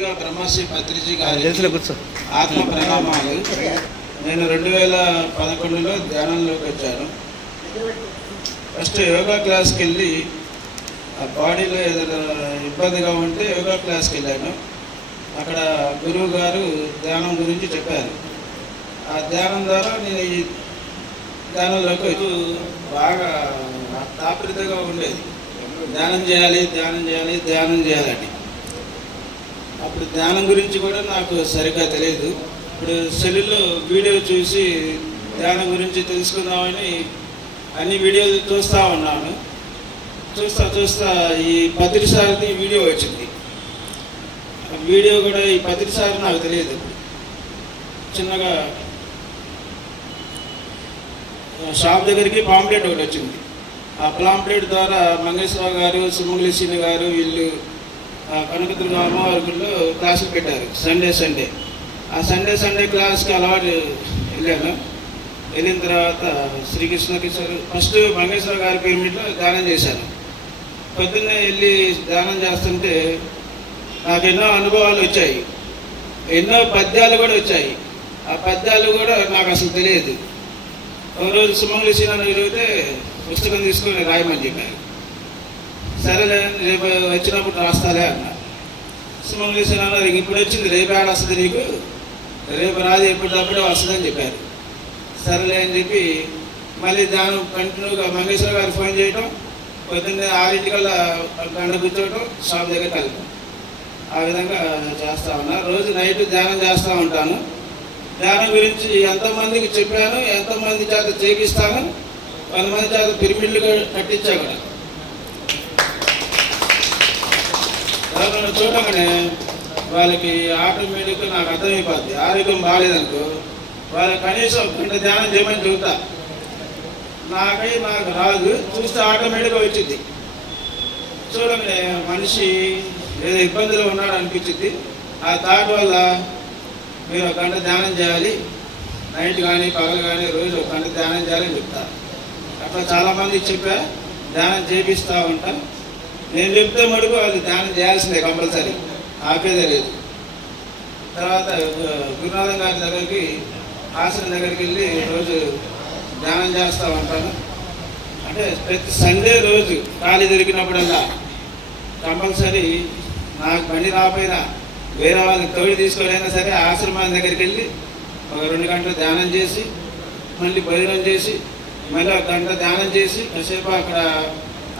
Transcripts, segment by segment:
బ్రహ్మశ్రీ పత్రిజీ గారి ఆత్మ ప్రణామాలు నేను రెండు వేల పదకొండులో ధ్యానంలోకి వచ్చాను. ఫస్ట్ యోగా క్లాస్కి వెళ్ళి ఆ బాడీలో ఏదైనా ఇబ్బందిగా ఉంటే యోగా క్లాస్కి వెళ్ళాను అక్కడ గురువు గారు ధ్యానం గురించి చెప్పారు. ఆ ధ్యానం ద్వారా నేను ఈ ధ్యానంలోకి బాగా తాపరితగా ఉండేది. ధ్యానం చేయాలి ధ్యానం చేయాలి ధ్యానం చేయాలని అప్పుడు ధ్యానం గురించి కూడా నాకు సరిగ్గా తెలియదు. ఇప్పుడు సెల్లులో వీడియో చూసి ధ్యానం గురించి తెలుసుకుందామని అన్ని వీడియోలు చూస్తూ ఉన్నాను. చూస్తా చూస్తా ఈ పత్రిసారిది వీడియో వచ్చింది. ఆ వీడియో కూడా ఈ పత్రిసారి నాకు తెలియదు. చిన్నగా షాప్ దగ్గరికి పాంప్లెట్ ఒకటి వచ్చింది. ఆ పాంప్లెట్ ద్వారా మంగేశ్వర గారు సుమంగళి గారు వీళ్ళు కనకదుర్గ అమ్మవారి గుడిలో క్లాసులు పెట్టారు. సండే సండే ఆ సండే సండే క్లాస్కి అలవాటు వెళ్ళాను. వెళ్ళిన తర్వాత శ్రీకృష్ణ కిషోర్ ఫస్ట్ మంగేశ్వర గారి పిరమిడ్లో ధ్యానం చేశాను. పొద్దున్నే వెళ్ళి ధ్యానం చేస్తుంటే నాకు ఎన్నో అనుభవాలు వచ్చాయి. ఎన్నో పద్యాలు కూడా వచ్చాయి. ఆ పద్యాలు కూడా నాకు అసలు తెలియదు. ఒకరోజు సుమంగళి శ్రీనాథ్ అడిగితే పుస్తకం తీసుకొని రాయమని చెప్పారు. సరేలే రేపు వచ్చినప్పుడు రాస్తాలే అన్న. సుమంగళి శ్రీనాథ్ ఇప్పుడు వచ్చింది రేపు ఆడ వస్తుంది నీకు. రేపు రాదు ఎప్పటికప్పుడే వస్తుందని చెప్పారు. సరేలే అని చెప్పి మళ్ళీ దాని కంటిన్యూగా మంగేశ్వర గారు ఫోన్ చేయటం పొద్దున్నే ఆరింటికల్లా గంట కూర్చోవటం షాప్ దగ్గర కలిపి ఆ విధంగా చేస్తా ఉన్నా. రోజు నైట్ ధ్యానం చేస్తూ ఉంటాను. ధ్యానం గురించి ఎంతమందికి చెప్పాను ఎంతమంది చేత చేపిస్తాను కొంతమంది చేత పిరమిడ్లు కట్టించా కూడా. ఎవరైనా చూడగానే వాళ్ళకి ఆటోమేటిక్గా నాకు అర్థమైపోద్ది. ఆరోగ్యం బాగాలేదనుకో వాళ్ళకి కనీసం గంట ధ్యానం చేయమని చెబుతా. నాకై నాకు రాదు. చూస్తే ఆటోమేటిక్గా వచ్చింది చూడండి మనిషి ఏదో ఇబ్బందులు ఉన్నాడు అనిపించింది ఆ థాట్ వల్ల మీరు ఒక గంట ధ్యానం చేయాలి. నైట్ కానీ పగలు కానీ రోజు ఒక గంట ధ్యానం చేయాలని చెప్తా. అట్లా చాలామంది చెప్పా ధ్యానం చేపిస్తూ ఉంటా. నేను చెప్తే మటుకు వాళ్ళు ధ్యానం చేయాల్సిందే కంపల్సరీ. ఆపేదే లేదు. తర్వాత గురునాథం గారి దగ్గరికి ఆశ్రమం దగ్గరికి వెళ్ళి రోజు ధ్యానం చేస్తూ ఉంటాను. అంటే ప్రతి సండే రోజు ఖాళీ దొరికినప్పుడల్లా కంపల్సరీ నాకు పని రాపోయినా వేరే వాళ్ళకి తోడు తీసుకోలేనా సరే ఆశ్రమాన్ని దగ్గరికి వెళ్ళి ఒక రెండు గంటలు ధ్యానం చేసి మళ్ళీ భోజనం చేసి మళ్ళీ ఒక గంట ధ్యానం చేసి కాసేపు అక్కడ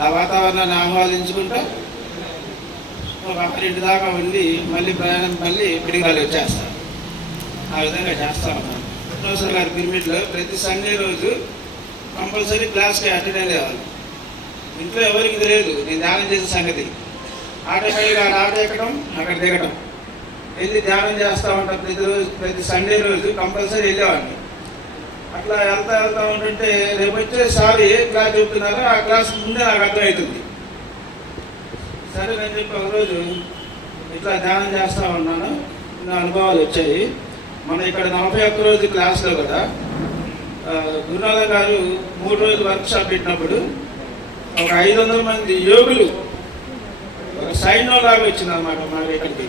ఆ వాతావరణాన్ని ఆహ్వానించుకుంటా ఒక ఆరింటి దాకా ఉండి మళ్ళీ ప్రయాణం మళ్ళీ పిడిగాలి వచ్చేస్తాను ఆ విధంగా చేస్తా ఉన్నాను ప్రొఫెసర్ గారి పిరమిడ్లో ప్రతి సండే రోజు కంపల్సరీ క్లాస్కి అటెండ్ అయ్యేవాళ్ళు. ఇంట్లో ఎవరికి తెలియదు నేను ధ్యానం చేసే సంగతి. ఆటోమేటిక్గా ఆట ఎక్కడం అక్కడ దిగడం వెళ్ళి ధ్యానం చేస్తూ ఉంటాం ప్రతిరోజు ప్రతి సండే రోజు కంపల్సరీ వెళ్ళేవాడిని. అట్లా వెళ్తా వెళ్తా ఉంటుంటే రేపు వచ్చే సారి ఏ క్లాస్ చెప్తున్నారో ఆ క్లాస్ ముందే నాకు అర్థమవుతుంది. సరే నేను చెప్పి ఒకరోజు ఇట్లా ధ్యానం చేస్తూ ఉన్నాను. నా అనుభవాలు వచ్చాయి. మన ఇక్కడ నలభై ఒక్క రోజు క్లాస్లో కూడా గురునాథ గారు మూడు రోజులు వర్క్షాప్ పెట్టినప్పుడు ఒక ఐదు వందల మంది యోగులు ఒక సైన్యం లాగా వచ్చింది అనమాట మాకు ఇక్కడికి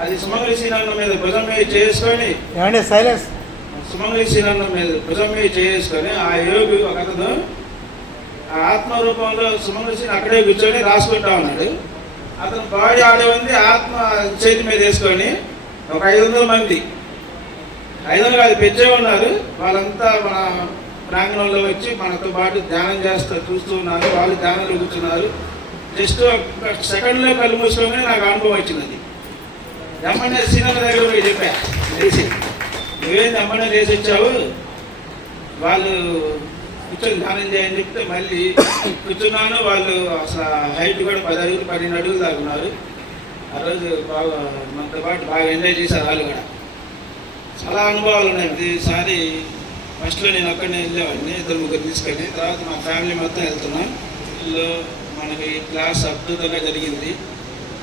అది సుమంగళ శ్రీనందం మీద భుజం మీద చేసుకొని సైలెన్స్ సుమంగళి శ్రీనందం మీద భుజం మీద చేసుకొని ఆ యోగి ఒక అతను ఆ ఆత్మ రూపంలో సుమంగళి అక్కడే కూర్చొని రాసుకుంటా ఉన్నాడు. అతను బాడీ ఆడే ఉంది ఆత్మ చేతి మీద వేసుకొని ఒక ఐదు వందల మంది. ఐదు వందలు అది పెంచే ఉన్నారు. వాళ్ళంతా మన ప్రాంగణంలో వచ్చి మనతో పాటు ధ్యానం చేస్తూ చూస్తూ ఉన్నారు. వాళ్ళు ధ్యానంలో కూర్చున్నారు. జస్ట్ ఒక సెకండ్లో కళ్ళు మూసుకోగానే నాకు అనుభవం వచ్చినది ఎమ్మెల్యే సీనియర్ దగ్గర చెప్పా. లేచి నువ్వేంది ఎమ్మెల్యే చేసి వచ్చావు వాళ్ళు కూర్చొని ధ్యానం చేయని చెప్తే మళ్ళీ కూర్చున్నాను వాళ్ళు అసలు హైట్ కూడా పది అడుగులు పన్నెండు అడుగులు దాకా ఆ రోజు బాగా మనతో పాటు బాగా ఎంజాయ్ చేశారు వాళ్ళు కూడా. చాలా అనుభవాలు ఉన్నాయి. ప్రతిసారి ఫస్ట్లో నేను అక్కడనే వెళ్ళేవాడిని ఇద్దరు ముగ్గురు తీసుకొని. తర్వాత మా ఫ్యామిలీ మొత్తం వెళ్తున్నాం. వీళ్ళు మనకి క్లాస్ అద్భుతంగా జరిగింది.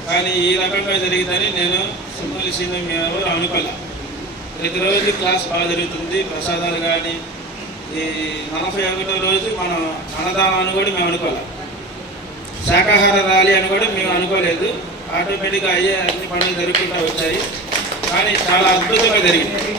కానీ ఈ రకంగా జరిగిందని నేను సింహలి సినిమా అనుకోలే. ప్రతి అనుకోలే ప్రతిరోజు క్లాస్ బాగా జరుగుతుంది. ప్రసాదాలు కానీ ఈ నలభై ఒకటో రోజు మనం అన్నదానాన్ని కూడా మేము అనుకోలే శాకాహార ర్యాలీ అని కూడా మేము అనుకోలేదు. ఆటోమేటిక్గా అయ్యే అన్ని పనులు జరుగుతూ వచ్చాయి. కానీ చాలా అద్భుతంగా జరిగింది.